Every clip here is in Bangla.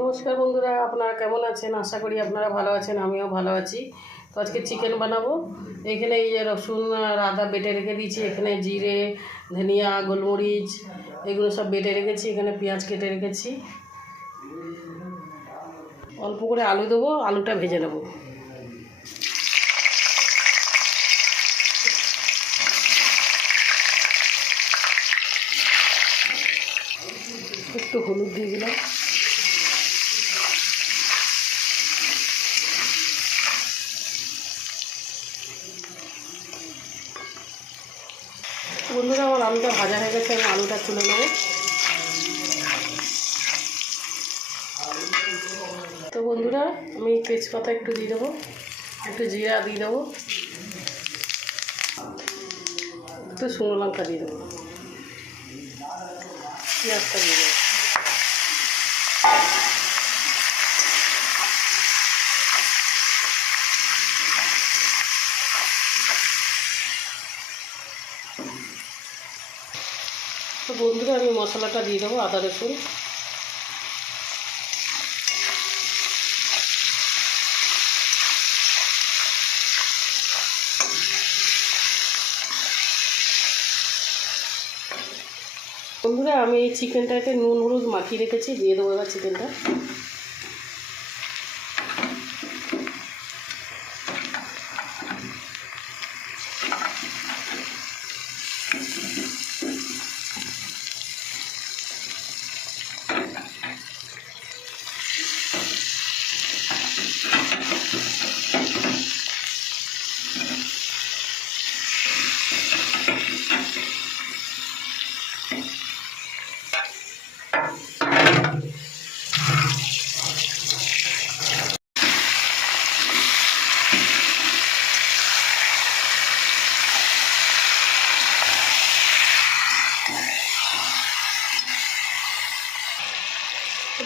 নমস্কার বন্ধুরা, আপনারা কেমন আছেন? আশা করি আপনারা ভালো আছেন, আমিও ভালো আছি। তো আজকে চিকেন বানাবো। এখানে এই যে রসুন আর আদা বেটে রেখে দিয়েছি, এখানে জিরে, ধনিয়া, গোলমরিচ এগুলো সব বেটে রেখেছি, এখানে পেঁয়াজ কেটে রেখেছি। অল্প করে আলু দেবো, আলুটা ভেজে নেব। একটু হলুদ দিয়ে দিলাম। বন্ধুরা, আমার আলুটা ভাজা হয়ে গেছে, আমি আলুটা তুলে নেব। তো বন্ধুরা, আমি তেজপাতা একটু দিয়ে দেবো, একটু জিরা দিয়ে দেবো, একটু শুকনো লঙ্কা দিয়ে দেবো, পেঁয়াজটা দিয়ে দেবো। তো বন্ধুরা, আমি মশলাটা দিয়ে দেবো, আদা রসুন। বন্ধুরা, আমি এই চিকেনটাকে নুন হলুদ মাখিয়ে রেখেছি, দিয়ে দেবো এবার চিকেনটা।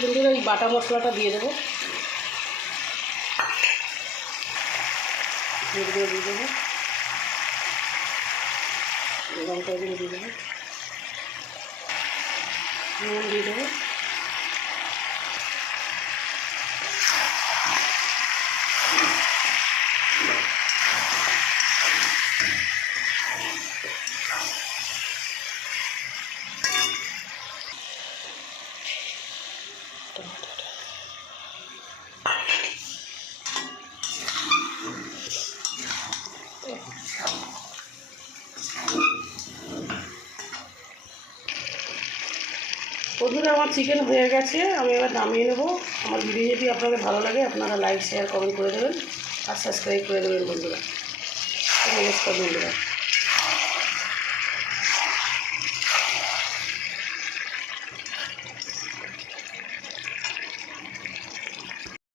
বন্ধুরা, এই বাটা মশলাটা দিয়ে দেবো, দিয়ে দেবো, লঙ্কাগুলো দিয়ে দেবো, নুন দিয়ে দেবো, বন্ধুরা, আমার চিকেন হয়ে গেছে, আমি এবার নামিয়ে নেবো। আমার ভিডিও যদি আপনাদের ভালো লাগে, আপনারা লাইক শেয়ার কমেন্ট করে দেবেন আর সাবস্ক্রাইব করে দেবেন বন্ধুরা। নমস্কার বন্ধুরা।